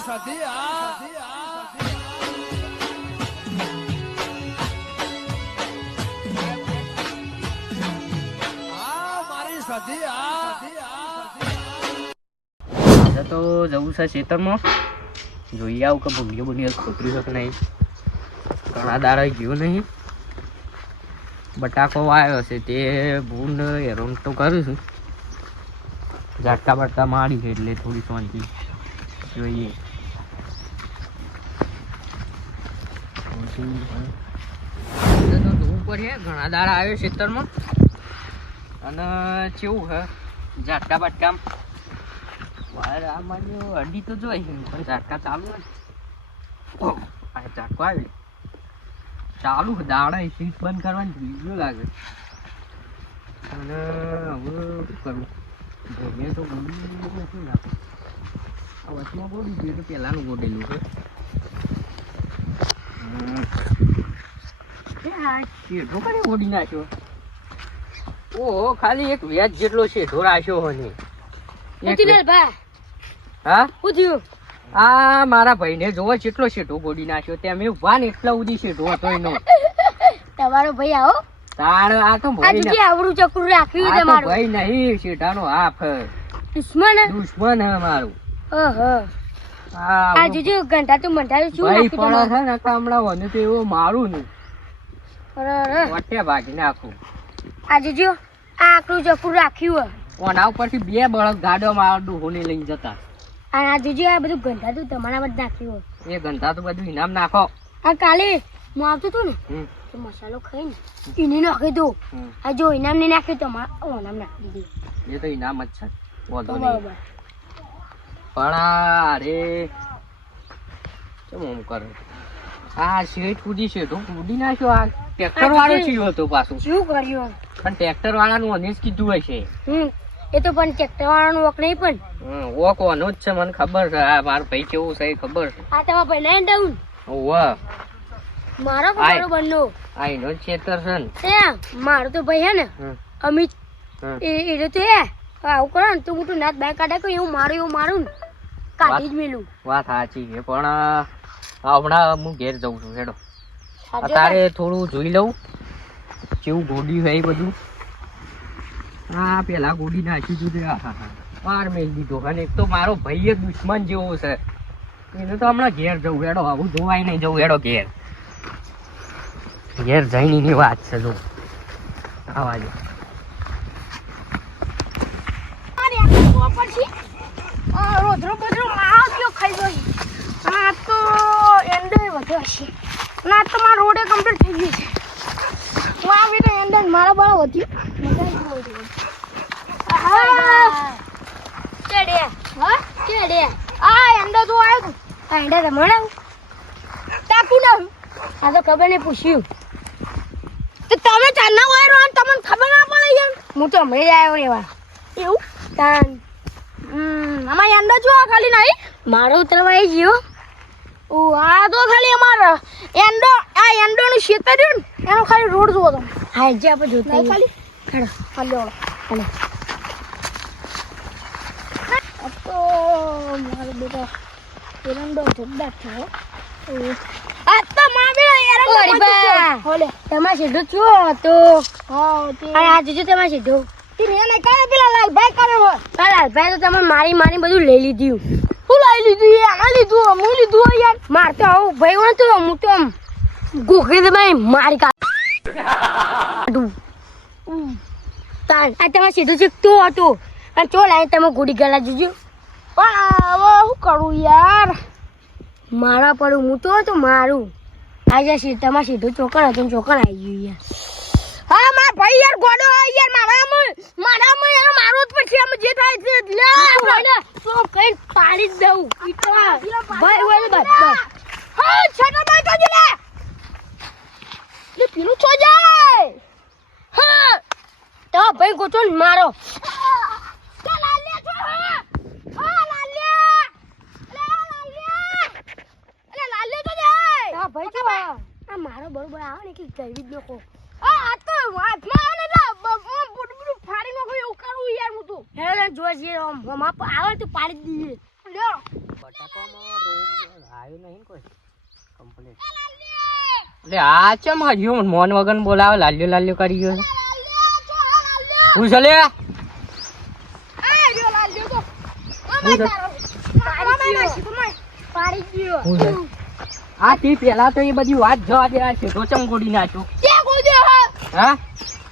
મારી સધી આ આ મારી સધી આ હવે તો જવું છે ખેતરમાં. જોઈએ આવું કે ભૂંડીઓ બુંડીઓ ખોતરી શકે નહીં. ઘણા દાડા ગયો નહીં. બટાકો વાયો છે તે ભૂંડ હેરોન તો કરું છું. ઝાટકા બટકા મારી છે એટલે થોડી શાંતિ જોઈએ. ધૂપ પડે ઘણા દાડા આવ્યો ખેતરમાં અને કેવું છે ઝાટકા બટકા મારે આ મારી અડી તો જોઈ છે પણ ઝાટકા ચાલુ આ ઝાટકો આવી ચાલુ છે દાડા સીટ બંધ કરવાની બીજું લાગે અને હવે કરું ભોગે તો ગોડી શું ગયું તો પહેલાનું ગોડેલું છે નાખ્યો. ઓહો ખાલી એક વ્યાજ જેટલો શેઢો રાખ્યો હોય ને એક વ્યાજ- ભા હા? શું થયું આ મારા ભાઈને જોવો કેટલો શેઠો ગોડી નાખ્યો. તે વાન એટલા સુધી શેઠો હતો એનો તમારો ભાઈ આવો. આ તો ભાઈ આવડું ચકરું રાખ્યું ભાઈ નહીં શેઠાનો હાફ. દુશ્મન. દુશ્મન હે મારું. ઓહો. આ આ જોજો ગંધા તું મંટાયું શું ભાઈ પણ છે ને હમણાં વને તો એવો મારું ને અરે, અરે. વટે ભાગી નાખું. આ જોજો આ આકરું ચકરું રાખ્યું હે. ઓના ઉપરથી બે બળદ ગાડો મારા હોને લઈને જતા. અને આ જોજો આ બધું ગંધા તું તમારા માં નાખ્યું. એ ગંધા તો બધું ઇનામ નાખો. આ કાલે હું આવતો તો ને તો મસાલો ખાઈને એને નાખી દો આ જો ઇનામ ને નાખ્યું તો મારા ઓનામ નાખી દીધી. એ તો ઇનામ જ છે. નહીં. બરોબર. પણ આ કેમ આમ કરે? આ શેઠ કૂદી શેઠો કૂદી નાખ્યો આ ટ્રેક્ટર વાળો ચીયો હતો પાછું. શું કર્યું પણ ટ્રેક્ટર વાળાનું અને કીધું હશે હમ એ તો પણ ટ્રેક્ટર વાળાનું વક નહીં પણ. હમ, જ છે મને ખબર છે આ મારો ભાઈ કેવું છે ખબર છે. આ તમારા ભાઈ ના? ડાઉન ઓવા મારો. મારો બંનો આ એનો જ ખેતર છે ને. ત્યાં મારો તો ભાઈ હે ને અમિત. એ એ તો એ આવું કરો ને તું મોટું નાત બાય કાઢે કોઈ એવું મારું એવું મારું ને. કાઢી જ મેલું. વાત સાચી છે પણ હમણાં હું ઘેર જઉં છું હેડો. અત્યારે થોડું જોઈ લઉં કેવું ગોડી હોય બધું. હા પેલા ગોડી નાખી દીધું આ હા હા. પાર મેળ દીધો અને એક તો મારો ભાઈ જ દુશ્મન જેવો છે. એને તો હમણાં ઘેર જવું હેડો આવું જોવાય નહીં જવું હેડો ઘેર. ઘેર જઈને વાત છે જો. આવા જો. રોધરો બોધરો મારો કયો ખાઈ ગઈ આ તો એન્ડર વધ્યો હશે ના તો મારો રોડે કમ્પ્લીટ થઈ ગઈ છે. હું આવી તો એન્ડર મારા બાળા વધ્યું ખબર નહીં પૂછ્યું. તો તમે ચારના વાયરો અને તમને ખબર ના પડે યાર હું તો હમણાં જ આવ્યો રેવા. એવું? તાન. અમારી અંદર જો આ ખાલી નહીં. મારો ઉતરવાઈ ગયો. ઓ આ તો ખાલી અમારો. એન્ડો આ એન્ડો નું ક્ષેત્ર રહ્યું ને એનો ખાલી રોડ જોવો તમે. હા જે આપણે જોતા ખાલી? હેડો. ખાલી ઓળો હાલો તો મારો બેટા એરંડો જોરદાર થયો આ તો મારે એરંડો હોલે. તમારે સીધો છો તો. હા તે. આ જોજો તમારે સીધો. એને કાય પેલા લાલભાઈ કરે હોય લાલભાઈ તો તમે મારી મારી બધું લઈ લીધું. હું લઈ લીધું યાર આ લીધું હું લીધું યાર. માર તો આવું ભાઈ હોય તો હું તો આમ ગોખી દે ભાઈ મારી કાઢું તાન આ તમે સીધું શીખતું હતું. અને ચો લાઈ તમે ગોડી ગલા જજો. પણ હવે શું કરું યાર? મારા પડું હું તો હતું મારું. આજે તમારે સીધું ચોકણ હતું ચોકણ આવી ગયું યાર. હા મારા ભાઈ યાર ગોડો યાર મારા માં યાર મારો જ પછી આમ જે થાય છે લે ભાઈને તો કઈ પાડી જ દઉં ભાઈ ભાઈ બસ બસ હા છોટા ભાઈ તો લે લે પેલું છો જાય હા તો ભાઈ ગોચો ને મારો લે લાલ્યા છો હા હા લાલ્યા લે લાલ્યા લે લાલ્યા તો જાય હા ભાઈ તો આ મારો બરોબર આવે ને કે કઈ જ લોકો આ તો હાથમાં આવે ને એટલે બુડ બધું ફાડી નાખો એવું કરું યાર હું તો. હેલે આમ આમ આપ- આવે તો પાડી જ દઈએ. લ્યો બટાકામાં રોગ આવ્યો નહીં કોઈ? કમ્પ્લીટ લે આ ચમ હજુ મોન વગન બોલાવે લાલ્યો લાલ્યો કરી ગયો હું છે લે? પાડી ગયો? આ તે પેલા તો એ બધી વાત જવા દે આ છેટો ચમ ગોડી નાખ્યો? કે ગોડ્યો હા? હા?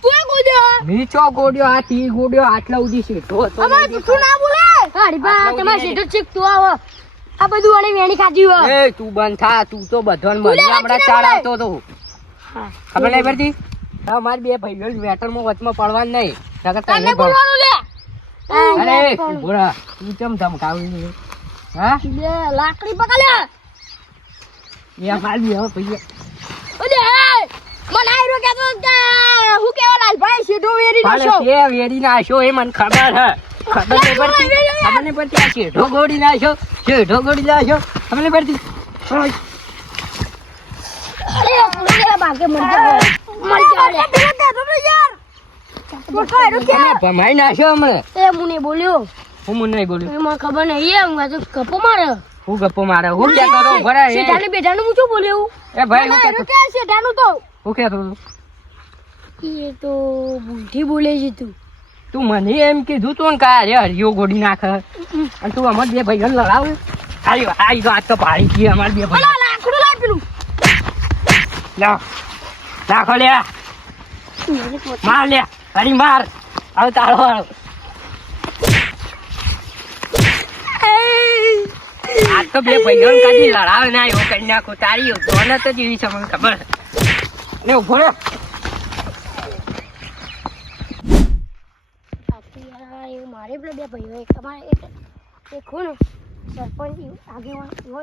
તું ગોડ્યો નીચો ગોડ્યો આ તી ગોડ્યો આટલા સુધી શેઠો તો અમાર જૂઠું ના બોલે? હારી બા તમારે ચીક તું આવો. આ બધું અને વેણી ખાધી હોય. એ તું બંધ થા તું તો બધાને મરી હમણાં ચાર આવતો હા. ખબર નહીં પડતી? હા મારી બે ભાઈઓ વેટરમાં વચમાં પડવાનું નહીં નકર તને બોલવાનું લે અરે રહે. તું ચમ ધમકાવી હા? બે લાકડી પકડે એ મારી હવે ભૈયા ઓલે એ મને આયરો કે હું કેવા લાલભાઈ સીધો વેરી નાખો તે વેરી નાખ્યો એ મને ખબર હે ખબર નહીં પડતી ખબર નહીં પડતી આ શેઢો ગોળી નાખ્યો શેઢો ગોળી નાખ્યો ખબર નહીં પડતી. અરે પૂરે બાગે મર જાવ મર જાવ લે યાર મોટો આયરો કે ભમાઈ નાખ્યો હમણે એ મુને બોલ્યો હું મને નહીં બોલ્યું એ મને ખબર નહીં એ હું તો કપો મારે હું ગપ્પો મારે હું કે તો ઘરે. શેઠાને બેઠાનું હું શું બોલ્યો? એ ભાઈ હું કે કે શેઠાનું તો. હું કે તો એ તો ભૂલથી બોલે છે તું. તું મને એમ કીધું તું ને કા રે હરિયો ગોડી નાખ. અને તું અમાર બે ભાઈ લડાવ. આઈ આઈ તો આજ તો પાડી ગઈ અમાર બે ભાઈ લાકડું લાવ પેલું. લા નાખો લે. માર લે હરી માર. હવે તારો આજ તો બે ભાઈઓ કાઢી લડાવે ના એવું કઈ નાખું. તારી ધોન તો જેવી છે મને ખબર. ને ઊભો રે મારે પેલા બે ભાઈઓ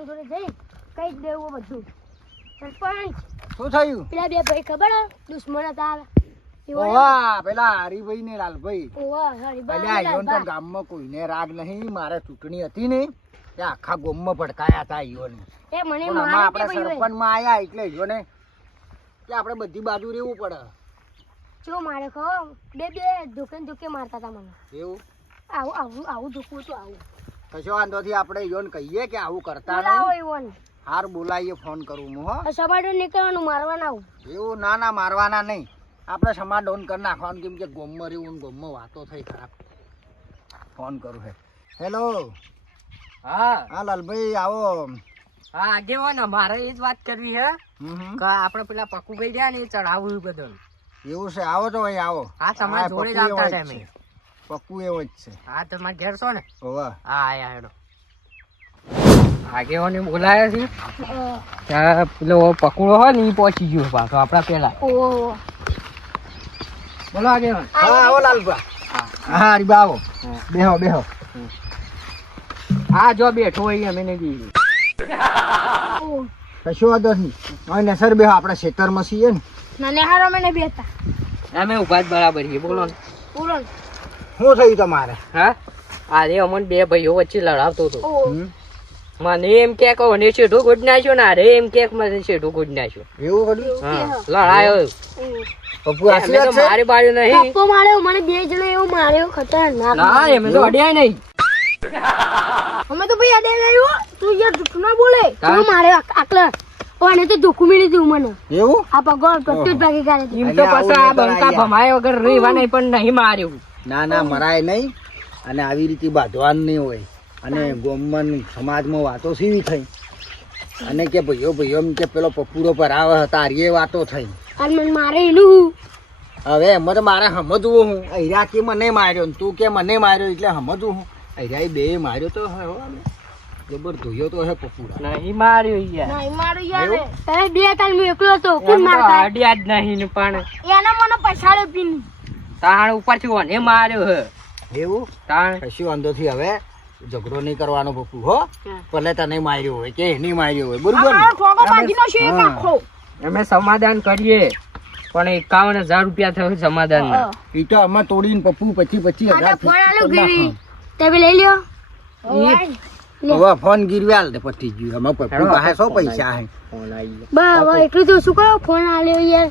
જોડે જઈ કઈ જ બધું સરપંચ શું થયું? પેલા બે ભાઈ ખબર? દુશ્મન હતા ઓવા પેલા હરિભાઈ ને લાલભાઈ. ઓવા હરી બા અલ્યા ગામમાં કોઈને રાગ નહીં, મારે ચૂંટણી હતી ને આખા ગોમમાં ભડકાયા હતા ઈવન એ મને મારા આપણે. સરપંચમાં આયા એટલે ઈવને કે આપણે બધી બાજુ રહેવું પડે. જો મારે કહો બે બે ધોકે ધોકે મારતા હતા મને. એવું? આવું આવું આવું ધોકું તો આવું. કશો વાંધોથી આપણે ઈવન કહીએ કે આવું કરતા નહીં ઈવન. હાર બોલાવીએ ફોન કરું હું હો. સવારે નીકળવાનું મારવાના આવું. એવું? ના ના મારવાના નહીં. આપણે સમાડોન કરી નાખવાનું કેમ કે ગોમમાં રહેવું ગોમમાં વાતો થઈ ખરાબ. ફોન કરું હે. હેલો હા. હા લાલભાઈ આવો. હા આગેવાન મારે એ જ વાત કરવી હે. આપડે. કે આપણે પેલા પકુભાઈ ગયા ને એ ચડાવવું બધું. એવું છે આવો તો ભાઈ આવો. હા તમારા જોડે જ આવતા એવો જ છે. પપ્પુ એવો જ છે. હા તમારે ઘેર છો ને? હોવે હા આયા હેડો. આગેવાને બોલાયા છે? ત્યાં પેલો પકુડો હોય ને એ પહોંચી ગયો પાછો આપણા પેલા. ઓહો બોલો આગેવાન હા. આવો લાલભા. હા હરીબા આવો. બેહો બેહો. હા જો બેઠો હોય અમે ઓહો. કશો વાંધો નહીં. હવે નસર બેહો આપણે ખેતરમાં છીએ ને. નાને હારો મને બેતા અમે ઊભા જ બરાબર છીએ. બોલો ને. બોલો ને. શું થયું તમારે? હા? અરે અમને બે ભાઈઓ વચ્ચે લડાવતો હતો. મને એમ કે કહો ને શેઠો ગોડ નાખ્યો ને અરે એમ કે મને શેઠો ગોડ નાખ્યો. એવું કર્યું? લડાયો. પપ્પુ આશીર્વાદ છે? મારી બાજુ નહીં કપ્પો માર્યો મને બે જણો એવું માર્યો ખતરનાક ના એમ તો અડ્યા નહીં. અમે તો ભાઈ અડે ગયું તું યાર જૂઠું ના બોલે? તું મારે આકલા ઓને તો ધોકું મળી દીધું મને. એવું? આ પગોળ પ્રત્યુત ભાગી કાઢી એમ તો પાછા આ બંકા ભમાય વગર રહેવા નહીં પણ નહીં માર્યું. ના ના મરાય નહીં. અને આવી રીતે બાંધવાનું નહીં હોય. અને ગોમન સમાજમાં વાતો સીવી થઈ. અને કે ભાઈઓ ભાઈઓ એમ કે પેલો પપુરો પર આવે હતા એ વાતો થઈ. અને મને મારે એનું હવે એમાં તો મારે સમજવું હું. અહીંયા કે મને માર્યો ને તું કે મને માર્યો એટલે સમજવું હું. અહિરા બે માર્યો તો હે હો જબર ધોયો તો હે પપ્પુડા નહીં માર્યું યાર. નહીં મારું યાર એવું? બે તાલ હું એકલો તો કોણ મારતા અડ્યા જ નહીં ને પણ. એના મને પછાડ્યો પીન. તાણ ઉપરથી ઓને માર્યો હે. એવું? તાણ. કશું વાંધો થી હવે? ઝઘડો નહીં કરવાનો પપ્પુ હો? ભલે તને માર્યો હોય કે એની માર્યો હોય બરોબર ને? મારો બાંધીનો છે એક આખો. અમે સમાધાન કરીએ પણ એકાવન હજાર રૂપિયા થયો સમાધાન. એ તો અમે તોડીને પપ્પુ પછી પછી હજાર ફોન. તમે લઈ લ્યો. હવે ફોન ગીરવ્યા દે પતી ગયું અમે પપ્પુ પાસે સો પૈસા હે. બા એટલું તો શું કરો ફોન આલ્યો યાર.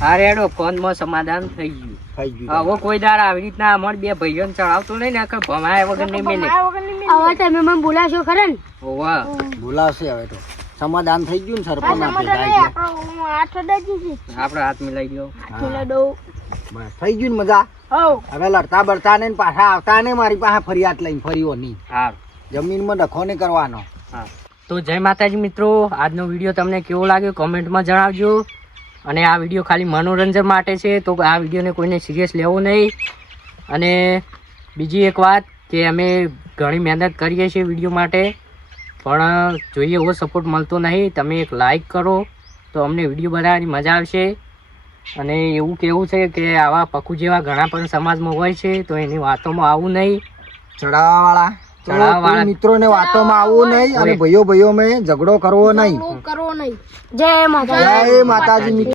હા રેડો ફોનમાં સમાધાન થઈ ગયું. થઈ ગયું. હવે કોઈ દાડ આવી રીતના અમાર બે ભાઈઓને ચડાવતો નહીં ને કે ભમાયા વગર નહીં મેલે. હવે તમે મને બોલાશો ખરા ને? ઓવા બોલાવશે હવે તો. સમાધાન થઈ ગયું ને સરપંચ. આપણે હાથ મિલાઈ ગયો થઈ ગયું ને મજા? હવે. લડતા બળતા ને પાછા આવતા ને મારી પાસે ફરિયાદ લઈને ફરીઓ નહીં. હા જમીનમાં ડખો નહીં કરવાનો. હા. તો જય માતાજી મિત્રો આજનો વીડિયો તમને કેવો લાગ્યો કોમેન્ટમાં જણાવજો. અને આ વીડિયો ખાલી મનોરંજન માટે છે તો આ વિડીયોને કોઈને સિરિયસ લેવો નહીં. અને બીજી એક વાત કે અમે ઘણી મહેનત કરીએ છીએ વીડિયો માટે પણ જોઈએ એવો સપોર્ટ મળતો નહીં. તમે એક લાઈક કરો તો અમને વીડિયો બનાવવાની મજા આવશે. અને એવું કેવું છે કે આવા પકુ જેવા ઘણા પણ સમાજમાં હોય છે તો એની વાતોમાં આવવું નહીં. ચડાવવા વાળા ચડાવવાવાળા. મિત્રો ને વાતોમાં આવવું નહીં અને. ભાઈઓ ભાઈઓ મેં ઝઘડો કરવો નહીં. કરવો નહીં. જય માતા જય માતાજી મિત્રો.